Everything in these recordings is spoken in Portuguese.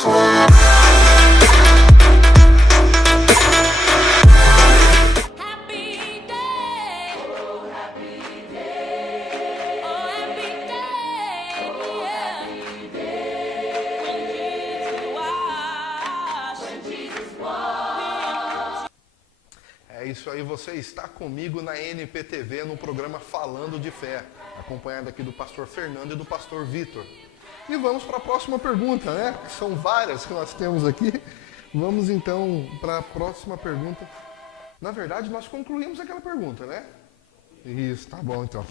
É isso aí, você está comigo na NPTV no programa Falando de Fé, acompanhado aqui do pastor Fernando e do pastor Vitor. E vamos para a próxima pergunta, né? São várias que nós temos aqui. Vamos então para a próxima pergunta. Na verdade, nós concluímos aquela pergunta, né? Isso, tá bom então.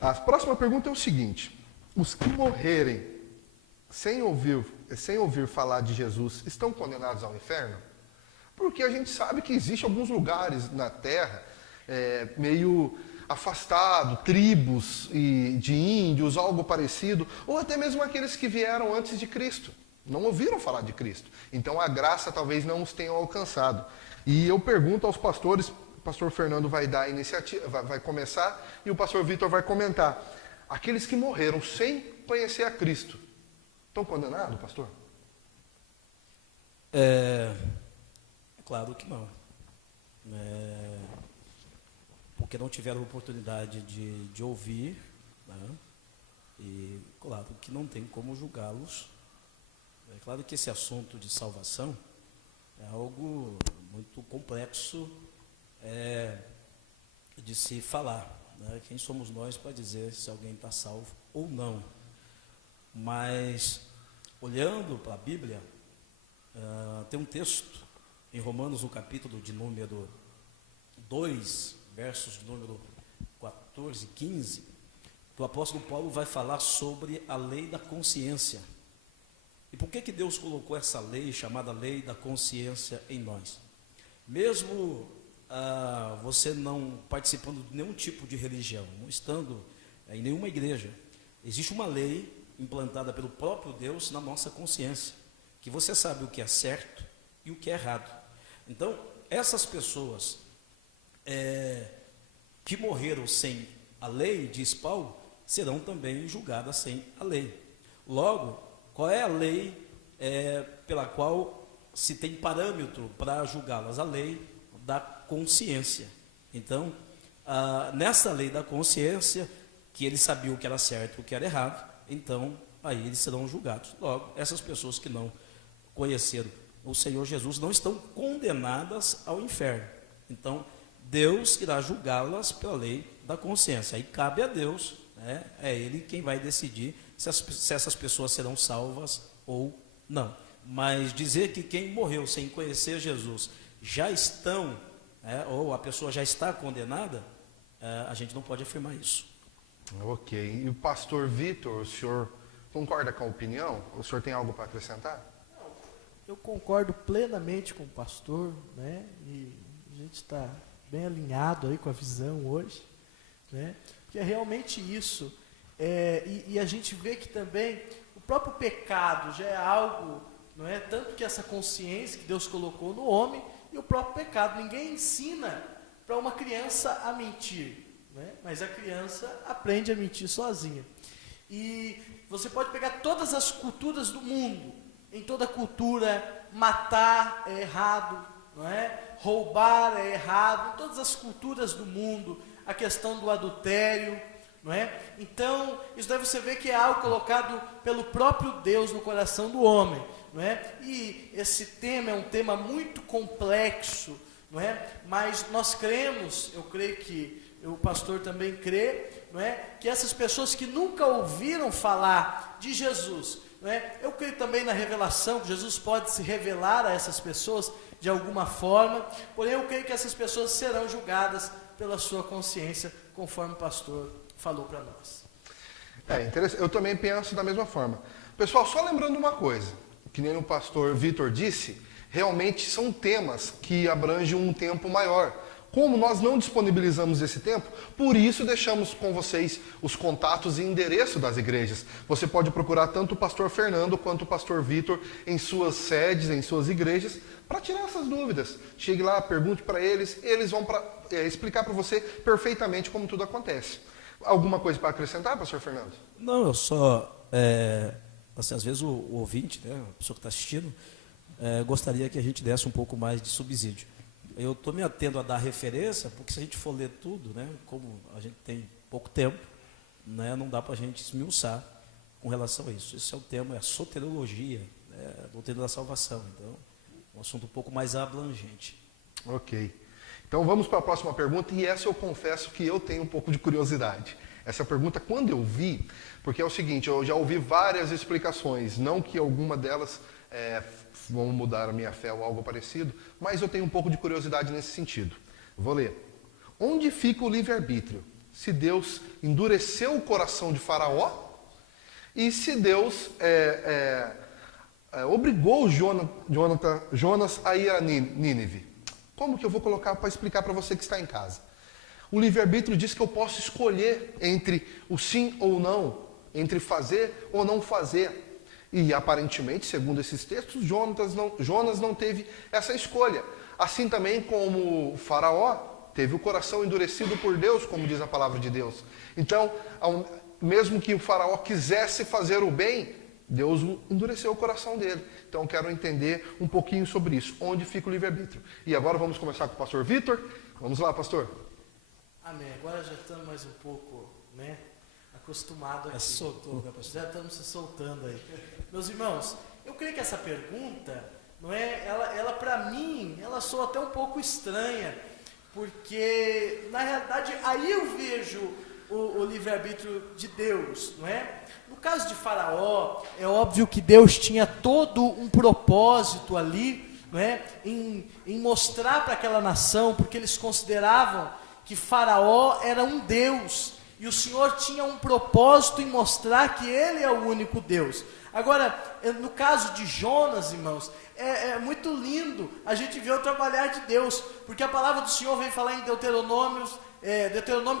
A próxima pergunta é o seguinte: os que morrerem sem ouvir falar de Jesus estão condenados ao inferno? Porque a gente sabe que existem alguns lugares na Terra meio afastado, tribos de índios, algo parecido, ou até mesmo aqueles que vieram antes de Cristo, não ouviram falar de Cristo. Então a graça talvez não os tenha alcançado. E eu pergunto aos pastores, o pastor Fernando vai dar a iniciativa, vai começar, e o pastor Vitor vai comentar. Aqueles que morreram sem conhecer a Cristo, estão condenados, pastor? Claro que não. Porque não tiveram oportunidade de ouvir, né? E claro que não tem como julgá-los. É claro que esse assunto de salvação é algo muito complexo de se falar, né? Quem somos nós para dizer se alguém está salvo ou não? Mas, olhando para a Bíblia, tem um texto em Romanos, no capítulo de número 2, versos de número 14 e 15, que o apóstolo Paulo vai falar sobre a lei da consciência. E por que Deus colocou essa lei, chamada lei da consciência, em nós? Mesmo você não participando de nenhum tipo de religião, não estando em nenhuma igreja, existe uma lei implantada pelo próprio Deus na nossa consciência, que você sabe o que é certo e o que é errado. Então, essas pessoas que morreram sem a lei, diz Paulo, serão também julgadas sem a lei. Logo, qual é a lei pela qual se tem parâmetro para julgá-las? A lei da consciência. Então, nessa lei da consciência, que eles sabiam o que era certo e o que era errado, então, aí eles serão julgados. Logo, essas pessoas que não conheceram o Senhor Jesus não estão condenadas ao inferno. Então, Deus irá julgá-las pela lei da consciência. Aí cabe a Deus, né? É Ele quem vai decidir se essas pessoas serão salvas ou não. Mas dizer que quem morreu sem conhecer Jesus já estão, ou a pessoa já está condenada, a gente não pode afirmar isso. Ok. E o pastor Vitor, o senhor concorda com a opinião? O senhor tem algo para acrescentar? Eu concordo plenamente com o pastor, né? E a gente está bem alinhado aí com a visão hoje, né? Porque é realmente isso. E a gente vê que também o próprio pecado já é algo, não é? Tanto que essa consciência que Deus colocou no homem e o próprio pecado. Ninguém ensina para uma criança a mentir, né? Mas a criança aprende a mentir sozinha. E você pode pegar todas as culturas do mundo. Em toda cultura, matar é errado, não é? Roubar é errado. Em todas as culturas do mundo, a questão do adultério, não é? Então, isso daí você vê que é algo colocado pelo próprio Deus no coração do homem, não é? E esse tema é um tema muito complexo, não é? Mas nós cremos, eu creio que o pastor também crê, não é? Que essas pessoas que nunca ouviram falar de Jesus, não é? Eu creio também na revelação, que Jesus pode se revelar a essas pessoas de alguma forma, porém eu creio que essas pessoas serão julgadas pela sua consciência, conforme o pastor falou para nós. Interessante. Eu também penso da mesma forma. Pessoal, só lembrando uma coisa, que nem o pastor Vitor disse, realmente são temas que abrangem um tempo maior. Como nós não disponibilizamos esse tempo, por isso deixamos com vocês os contatos e endereço das igrejas. Você pode procurar tanto o pastor Fernando quanto o pastor Vitor em suas sedes, em suas igrejas, para tirar essas dúvidas. Chegue lá, pergunte para eles, eles vão explicar para você perfeitamente como tudo acontece. Alguma coisa para acrescentar, pastor Fernando? Não, eu só assim, às vezes o ouvinte, né, a pessoa que está assistindo, gostaria que a gente desse um pouco mais de subsídio. Eu estou me atendo a dar referência, porque se a gente for ler tudo, né, como a gente tem pouco tempo, né, não dá para a gente esmiuçar com relação a isso. Esse é o tema, é a soteriologia, né, a doutrina da salvação. Então, um assunto um pouco mais abrangente. Ok. Então vamos para a próxima pergunta, e essa eu confesso que eu tenho um pouco de curiosidade. Essa pergunta, quando eu vi, porque é o seguinte, eu já ouvi várias explicações, não que alguma delas vão mudar a minha fé ou algo parecido, mas eu tenho um pouco de curiosidade nesse sentido. Vou ler. Onde fica o livre-arbítrio? Se Deus endureceu o coração de Faraó e se Deus obrigou Jonas a ir a Nínive? Como que eu vou colocar para explicar para você que está em casa? O livre-arbítrio diz que eu posso escolher entre o sim ou não, entre fazer ou não fazer. E aparentemente, segundo esses textos, Jonas não teve essa escolha. Assim também como o Faraó teve o coração endurecido por Deus, como diz a palavra de Deus. Então, mesmo que o Faraó quisesse fazer o bem, Deus endureceu o coração dele. Então, quero entender um pouquinho sobre isso. Onde fica o livre-arbítrio? E agora vamos começar com o pastor Vitor. Vamos lá, pastor. Amém. Agora já estamos mais um pouco, né, acostumados aqui. Soltou, né, pastor? Já estamos se soltando aí. Meus irmãos, eu creio que essa pergunta, não é, ela para mim, ela soa até um pouco estranha, porque, na realidade, aí eu vejo o livre-arbítrio de Deus, não é? No caso de Faraó, é óbvio que Deus tinha todo um propósito ali, não é? Em mostrar para aquela nação, porque eles consideravam que Faraó era um Deus, e o Senhor tinha um propósito em mostrar que Ele é o único Deus. Agora, no caso de Jonas, irmãos, é muito lindo a gente ver o trabalhar de Deus, porque a palavra do Senhor vem falar em Deuteronômio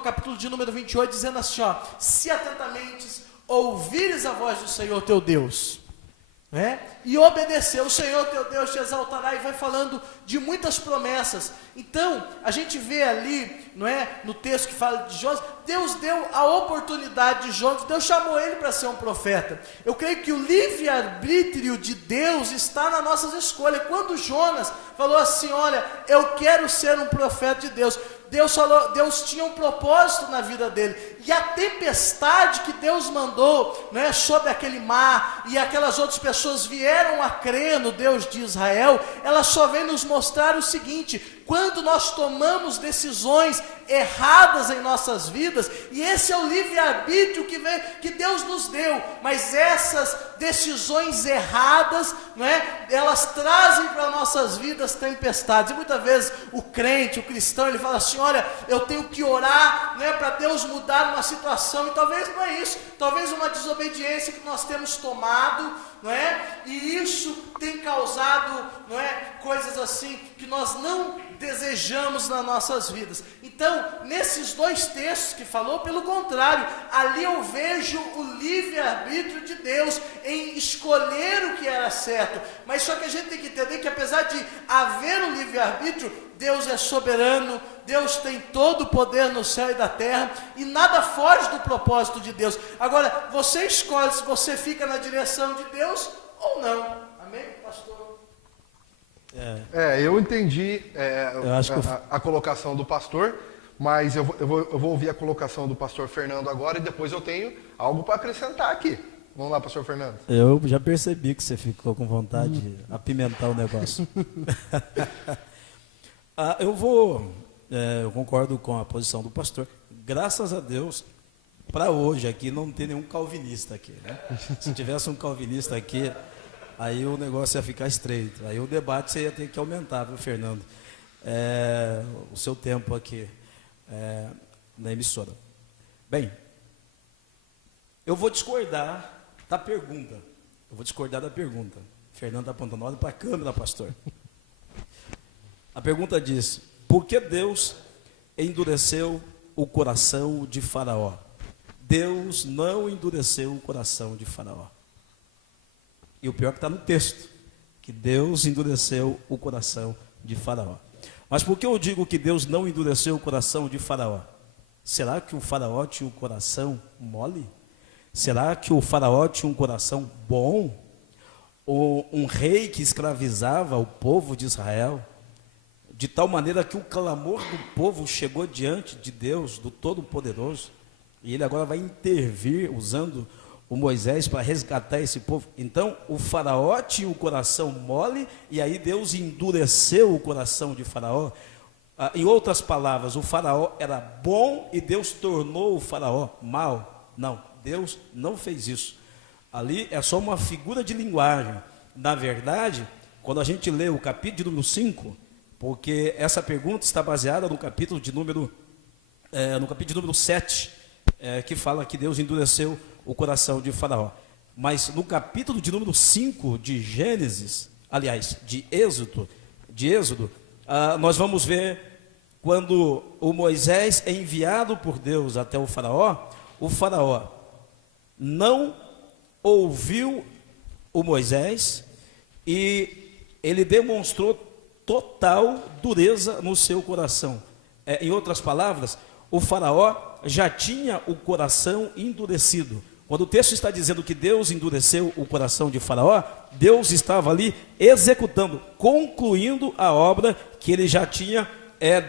capítulo de número 28, dizendo assim, ó, se atentamente ouvires a voz do Senhor teu Deus, né, e obedecer, o Senhor teu Deus te exaltará, e vai falando de muitas promessas. Então, a gente vê ali, não é, no texto que fala de Jonas, Deus deu a oportunidade de Jonas, Deus chamou ele para ser um profeta. Eu creio que o livre-arbítrio de Deus está nas nossas escolhas. Quando Jonas falou assim, olha, eu quero ser um profeta de Deus, Deus tinha um propósito na vida dele, e a tempestade que Deus mandou, né, sobre aquele mar, e aquelas outras pessoas vieram a crer no Deus de Israel, ela só vem nos mostrar o seguinte: quando nós tomamos decisões erradas em nossas vidas, e esse é o livre-arbítrio que Deus nos deu, mas essas decisões erradas, não é, elas trazem para nossas vidas tempestades, e muitas vezes o crente, o cristão, ele fala assim, olha, eu tenho que orar, não é, para Deus mudar uma situação, e talvez não é isso, talvez uma desobediência que nós temos tomado, não é, e isso tem causado, não é, coisas assim, que nós não desejamos nas nossas vidas. Então, nesses dois textos que falou, pelo contrário, ali eu vejo o livre-arbítrio de Deus em escolher o que era certo, mas só que a gente tem que entender que apesar de haver o livre-arbítrio, Deus é soberano, Deus tem todo o poder no céu e da terra, e nada foge do propósito de Deus. Agora, você escolhe se você fica na direção de Deus ou não. Amém, pastor? Eu entendi Eu acho que a colocação do pastor, mas eu vou ouvir a colocação do pastor Fernando agora, e depois eu tenho algo para acrescentar aqui. Vamos lá, pastor Fernando. Eu já percebi que você ficou com vontade de apimentar o negócio. Eu concordo com a posição do pastor. Graças a Deus, para hoje aqui não tem nenhum calvinista aqui, né? Se tivesse um calvinista aqui, aí o negócio ia ficar estreito. Aí o debate você ia ter que aumentar, viu, Fernando? O seu tempo aqui na emissora. Bem, eu vou discordar da pergunta. Fernando está apontando, olha para a câmera, pastor. A pergunta diz: por que Deus endureceu o coração de Faraó? Deus não endureceu o coração de Faraó. E o pior é que está no texto, que Deus endureceu o coração de Faraó. Mas por que eu digo que Deus não endureceu o coração de Faraó? Será que o Faraó tinha o coração mole? Será que o faraó tinha um coração bom? Ou um rei que escravizava o povo de Israel? De tal maneira que o clamor do povo chegou diante de Deus, do Todo-Poderoso, e ele agora vai intervir usando o Moisés para resgatar esse povo. Então o faraó tinha o coração mole, e aí Deus endureceu o coração de faraó. Em outras palavras, o faraó era bom e Deus tornou o faraó mal. Não, Deus não fez isso. Ali é só uma figura de linguagem. Na verdade, quando a gente lê o capítulo de número 5, porque essa pergunta está baseada no capítulo de número 7, que fala que Deus endureceu o coração de faraó. Mas no capítulo de número 5 de Gênesis, aliás, de Êxodo, nós vamos ver quando o Moisés é enviado por Deus até o faraó não ouviu o Moisés e ele demonstrou total dureza no seu coração. Em outras palavras, o faraó já tinha o coração endurecido. Quando o texto está dizendo que Deus endureceu o coração de faraó, Deus estava ali executando, concluindo a obra que ele já tinha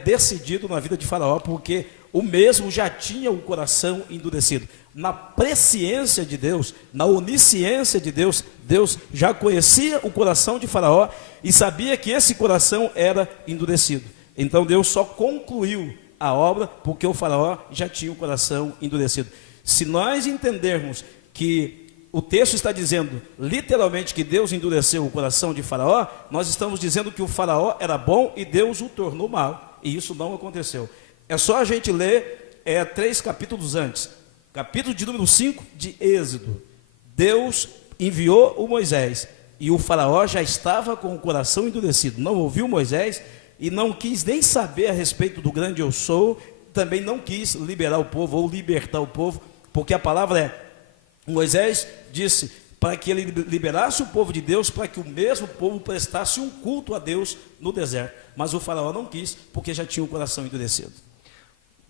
decidido na vida de faraó, porque o mesmo já tinha o coração endurecido. Na presciência de Deus, na onisciência de Deus, Deus já conhecia o coração de faraó e sabia que esse coração era endurecido. Então Deus só concluiu a obra porque o faraó já tinha o coração endurecido. Se nós entendermos que o texto está dizendo literalmente que Deus endureceu o coração de faraó, nós estamos dizendo que o faraó era bom e Deus o tornou mal, e isso não aconteceu. É só a gente ler 3 capítulos antes, capítulo de número 5 de Êxodo. Deus enviou o Moisés e o faraó já estava com o coração endurecido, não ouviu Moisés e não quis nem saber a respeito do grande eu sou, também não quis liberar o povo ou libertar o povo, porque a palavra Moisés disse para que ele liberasse o povo de Deus, para que o mesmo povo prestasse um culto a Deus no deserto. Mas o faraó não quis, porque já tinha o coração endurecido.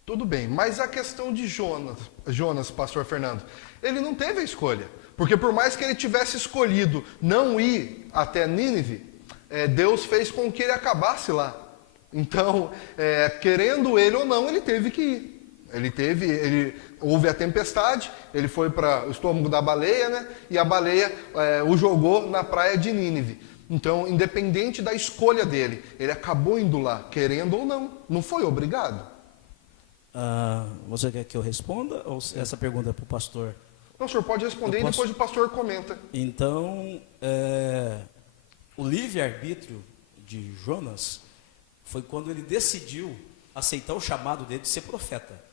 Tudo bem, mas a questão de Jonas, pastor Fernando, ele não teve a escolha. Porque por mais que ele tivesse escolhido não ir até Nínive, Deus fez com que ele acabasse lá. Então, querendo ele ou não, ele teve que ir. Houve a tempestade, ele foi para o estômago da baleia, né? E a baleia o jogou na praia de Nínive. Então, independente da escolha dele, ele acabou indo lá, querendo ou não. Não foi obrigado. Você quer que eu responda ou essa pergunta é para o pastor? Não, o senhor pode responder e depois o pastor comenta. Então, o livre-arbítrio de Jonas foi quando ele decidiu aceitar o chamado dele de ser profeta.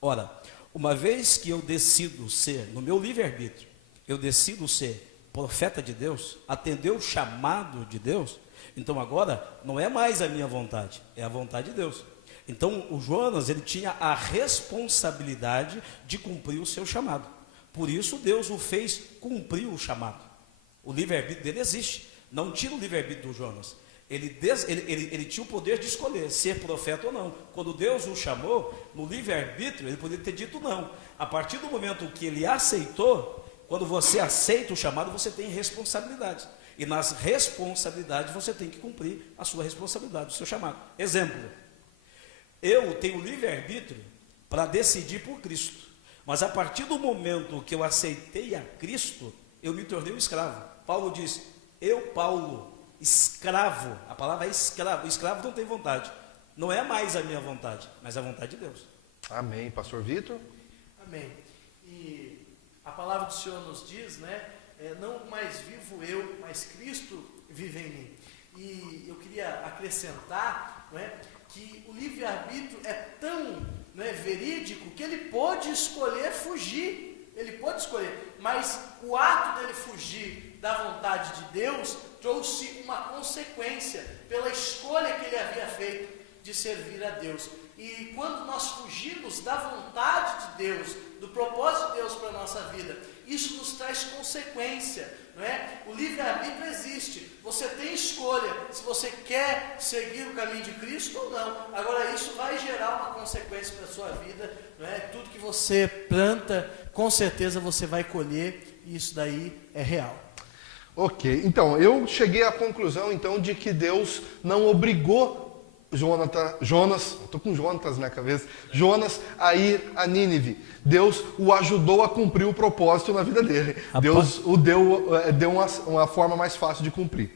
Ora, uma vez que eu decido ser, no meu livre-arbítrio, eu decido ser profeta de Deus, atender o chamado de Deus, então agora não é mais a minha vontade, é a vontade de Deus. Então o Jonas, ele tinha a responsabilidade de cumprir o seu chamado. Por isso Deus o fez cumprir o chamado. O livre-arbítrio dele existe. Não tira o livre-arbítrio do Jonas. Ele tinha o poder de escolher ser profeta ou não. Quando Deus o chamou, no livre-arbítrio, ele poderia ter dito não. A partir do momento que ele aceitou, quando você aceita o chamado, você tem responsabilidades. E nas responsabilidades você tem que cumprir a sua responsabilidade, o seu chamado. Exemplo, eu tenho livre-arbítrio para decidir por Cristo. Mas a partir do momento que eu aceitei a Cristo, eu me tornei um escravo. Paulo diz, eu, Paulo, escravo, a palavra é escravo, o escravo não tem vontade, não é mais a minha vontade, mas a vontade de Deus. Amém, pastor Vitor. Amém. E a palavra do Senhor nos diz, né, não mais vivo eu, mas Cristo vive em mim. E eu queria acrescentar, não é, que o livre-arbítrio é tão, não é, verídico que ele pode escolher fugir, ele pode escolher, mas o ato dele fugir da vontade de Deus trouxe uma consequência pela escolha que ele havia feito de servir a Deus. E quando nós fugimos da vontade de Deus, do propósito de Deus para a nossa vida, isso nos traz consequência, não é? O livre-arbítrio existe, você tem escolha, se você quer seguir o caminho de Cristo ou não. Agora isso vai gerar uma consequência para a sua vida, não é? Tudo que você planta, com certeza você vai colher, e isso daí é real. Ok, então, eu cheguei à conclusão, então, de que Deus não obrigou Jonas, estou com Jonatas na cabeça, Jonas a ir a Nínive. Deus o ajudou a cumprir o propósito na vida dele. Deus o deu uma forma mais fácil de cumprir.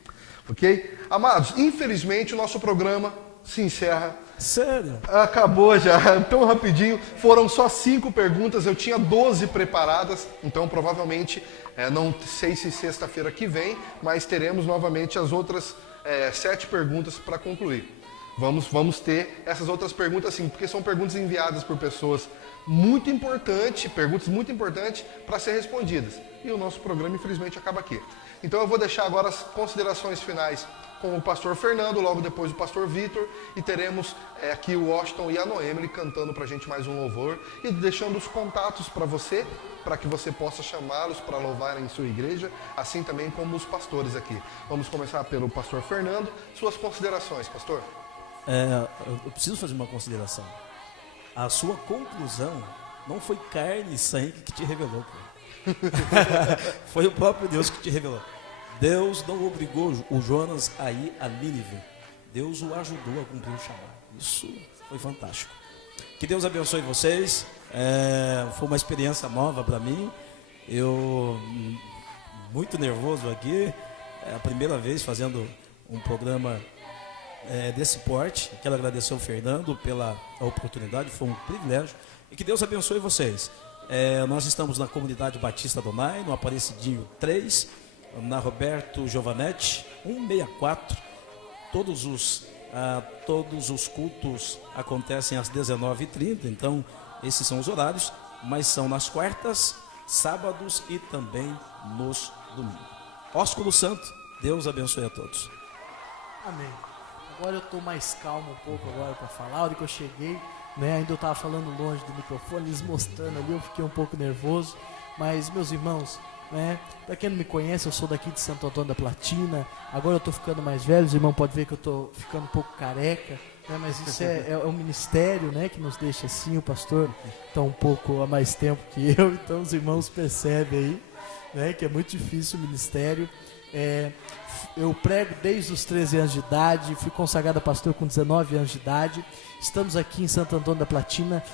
Ok? Amados, infelizmente o nosso programa se encerra. Sério? Acabou já, tão rapidinho. Foram só 5 perguntas, eu tinha 12 preparadas, então provavelmente, não sei se sexta-feira que vem, mas teremos novamente as outras 7 perguntas para concluir. Vamos ter essas outras perguntas sim, porque são perguntas enviadas por pessoas muito importantes, perguntas muito importantes para ser respondidas. E o nosso programa, infelizmente, acaba aqui. Então eu vou deixar agora as considerações finais com o pastor Fernando, logo depois o pastor Vitor, e teremos aqui o Washington e a Noemily cantando para a gente mais um louvor e deixando os contatos para você, para que você possa chamá-los para louvar em sua igreja, assim também como os pastores aqui. Vamos começar pelo pastor Fernando. Suas considerações, pastor? Eu preciso fazer uma consideração. A sua conclusão não foi carne e sangue que te revelou, pô. Foi o próprio Deus que te revelou. Deus não obrigou o Jonas a ir a Nínive. Deus o ajudou a cumprir o chamado. Isso foi fantástico. Que Deus abençoe vocês. Foi uma experiência nova para mim. Eu muito nervoso aqui. É a primeira vez fazendo um programa desse porte. Quero agradecer ao Fernando pela oportunidade, foi um privilégio. E que Deus abençoe vocês. Nós estamos na Comunidade Batista Donai, no Aparecidinho 3, na Roberto Giovanetti, 164. Todos os cultos acontecem às 19h30, então esses são os horários, mas são nas quartas, sábados e também nos domingos. Ósculo Santo, Deus abençoe a todos. Amém. Agora eu estou mais calmo um pouco agora para falar. A hora que eu cheguei, né, ainda eu estava falando longe do microfone, eles mostrando ali, eu fiquei um pouco nervoso. Mas, meus irmãos, né, para quem não me conhece, eu sou daqui de Santo Antônio da Platina. Agora eu estou ficando mais velho, os irmãos podem ver que eu estou ficando um pouco careca, né, mas isso é um ministério, né, que nos deixa assim. O pastor está um pouco há mais tempo que eu, então os irmãos percebem aí, né, que é muito difícil o ministério. Eu prego desde os 13 anos de idade, fui consagrado a pastor com 19 anos de idade. Estamos aqui em Santo Antônio da Platina,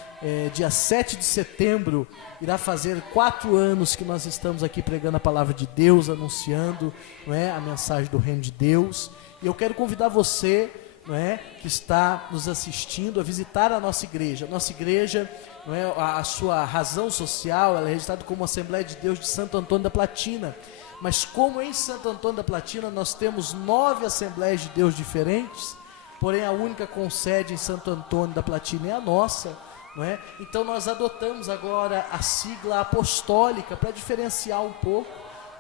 dia 7 de setembro, irá fazer 4 anos que nós estamos aqui pregando a palavra de Deus, anunciando, não é, a mensagem do reino de Deus. E eu quero convidar você, não é, que está nos assistindo, a visitar a nossa igreja. A nossa igreja, não é, a sua razão social, ela é registrada como Assembleia de Deus de Santo Antônio da Platina. Mas como em Santo Antônio da Platina nós temos 9 Assembleias de Deus diferentes, porém a única com sede em Santo Antônio da Platina é a nossa, não é? Então nós adotamos agora a sigla apostólica para diferenciar um pouco,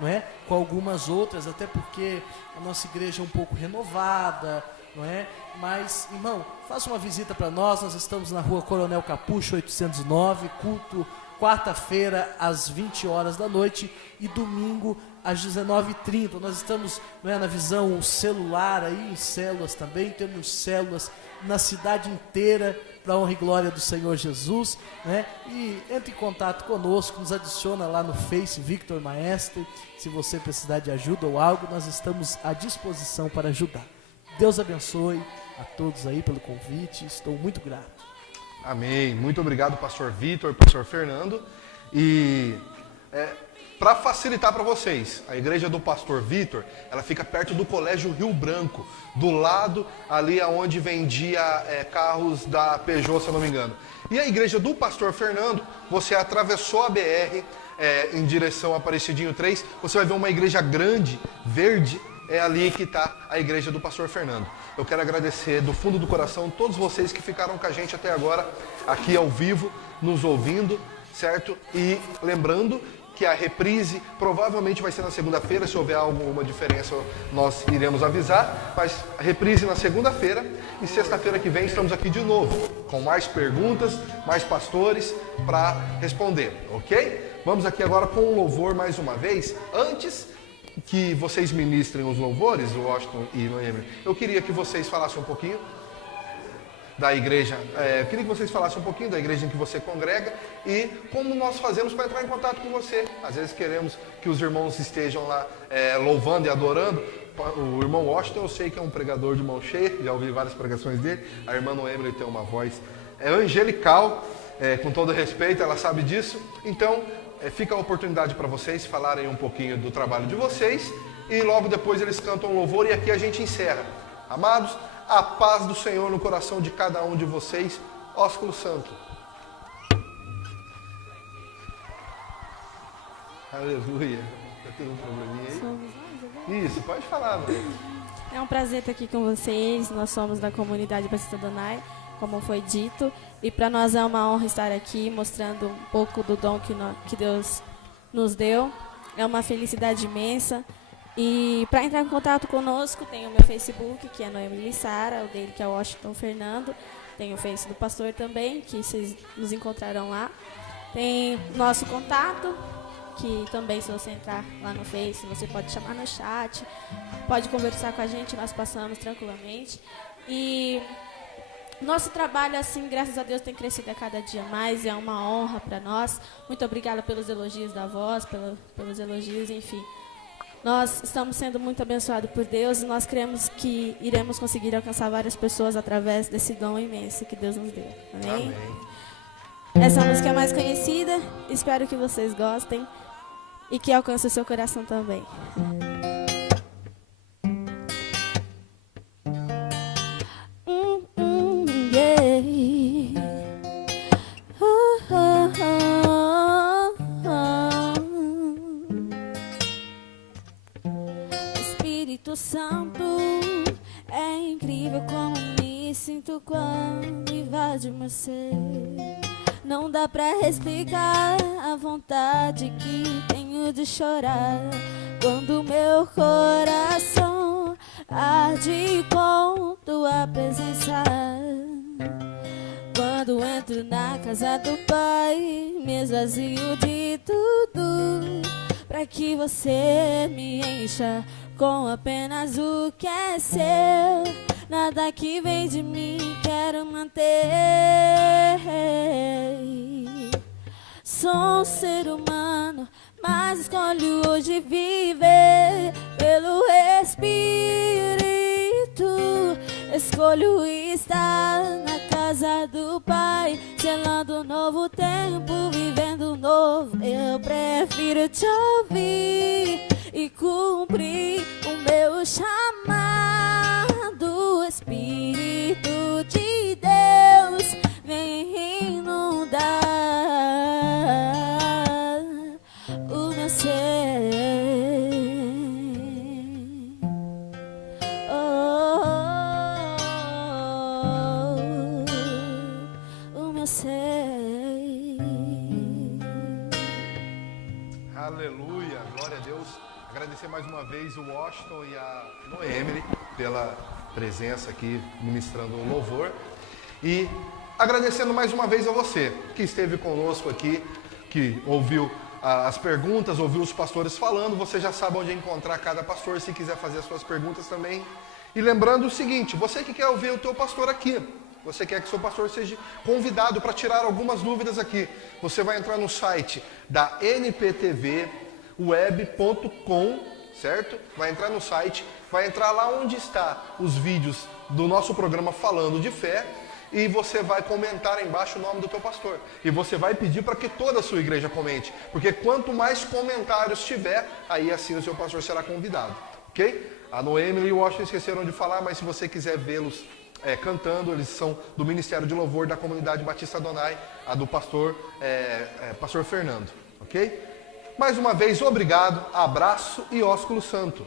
não é, com algumas outras, até porque a nossa igreja é um pouco renovada, não é? Mas, irmão, faça uma visita para nós. Nós estamos na Rua Coronel Capucho 809, culto quarta-feira às 20 horas da noite e domingo às 19h30. Nós estamos, não é, na visão celular aí, em células também. Temos células na cidade inteira para a honra e glória do Senhor Jesus, né? E entre em contato conosco, nos adiciona lá no Face Victor Maestre. Se você precisar de ajuda ou algo, nós estamos à disposição para ajudar. Deus abençoe a todos aí pelo convite, estou muito grato. Amém. Muito obrigado, pastor Vitor, pastor Fernando. E para facilitar para vocês, a igreja do pastor Vitor, ela fica perto do Colégio Rio Branco, do lado ali onde vendia carros da Peugeot, se eu não me engano. E a igreja do pastor Fernando, você atravessou a BR em direção a Aparecidinho 3, você vai ver uma igreja grande, verde. É ali que está a igreja do pastor Fernando. Eu quero agradecer do fundo do coração todos vocês que ficaram com a gente até agora, aqui ao vivo, nos ouvindo, certo? E lembrando que a reprise provavelmente vai ser na segunda-feira. Se houver alguma diferença, nós iremos avisar. Mas a reprise na segunda-feira e sexta-feira que vem estamos aqui de novo, com mais perguntas, mais pastores para responder, ok? Vamos aqui agora com o louvor mais uma vez. Antes que vocês ministrem os louvores, o Washington e Noemi, eu queria que vocês falassem um pouquinho. da igreja. Eu queria que vocês falassem um pouquinho da igreja em que você congrega e como nós fazemos para entrar em contato com você. Às vezes queremos que os irmãos estejam lá louvando e adorando. O irmão Washington, eu sei que é um pregador de mão cheia, já ouvi várias pregações dele. A irmã Noemi tem uma voz angelical, com todo respeito, ela sabe disso. Então, fica a oportunidade para vocês falarem um pouquinho do trabalho de vocês e logo depois eles cantam louvor e aqui a gente encerra. Amados, a paz do Senhor no coração de cada um de vocês. Ósculo Santo. Aleluia. Tá tendo um probleminha aí? Isso, pode falar, mano. É um prazer estar aqui com vocês. Nós somos da comunidade Batista Adonai, como foi dito. E para nós é uma honra estar aqui mostrando um pouco do dom que Deus nos deu. É uma felicidade imensa. E para entrar em contato conosco, tem o meu Facebook, que é Noemi Lissara, o dele que é o Washington Fernando. Tem o Face do pastor também, que vocês nos encontrarão lá. Tem nosso contato, que também, se você entrar lá no Face, você pode chamar no chat, pode conversar com a gente, nós passamos tranquilamente. E nosso trabalho, assim, graças a Deus, tem crescido a cada dia mais, é uma honra para nós. Muito obrigada pelos elogios da voz, pelos elogios, enfim. Nós estamos sendo muito abençoados por Deus e nós cremos que iremos conseguir alcançar várias pessoas através desse dom imenso que Deus nos deu. Amém? Amém. Essa música é a mais conhecida, espero que vocês gostem e que alcance o seu coração também. Espírito Santo, é incrível como me sinto quando invade meu ser. Não dá pra explicar a vontade que tenho de chorar quando meu coração arde com tua presença. Quando entro na casa do Pai, me esvazio de tudo, pra que você me encha com apenas o que é seu. Nada que vem de mim quero manter. Sou um ser humano, mas escolho hoje viver pelo Espírito. Escolho estar na casa do Pai, selando um novo tempo, vivendo um novo. Eu prefiro te ouvir e cumprir o meu chamado. Espírito de Deus, vem inundar o meu ser. O meu ser. Aleluia, glória a Deus. Agradecer mais uma vez o Washington e a Noemi pela presença aqui ministrando o louvor. E agradecendo mais uma vez a você que esteve conosco aqui, que ouviu as perguntas, ouviu os pastores falando. Você já sabe onde encontrar cada pastor, se quiser fazer as suas perguntas também. E lembrando o seguinte, você que quer ouvir o teu pastor aqui, você quer que seu pastor seja convidado para tirar algumas dúvidas aqui, você vai entrar no site da nptvweb.com, certo? Vai entrar no site, vai entrar lá onde está os vídeos do nosso programa Falando de Fé e você vai comentar embaixo o nome do teu pastor. E você vai pedir para que toda a sua igreja comente, porque quanto mais comentários tiver, aí assim o seu pastor será convidado, ok? A Noemi e o Washington esqueceram de falar, mas se você quiser vê-los cantando, eles são do Ministério de Louvor da Comunidade Batista Adonai, a do pastor Fernando, ok? Mais uma vez, obrigado, abraço e ósculo santo.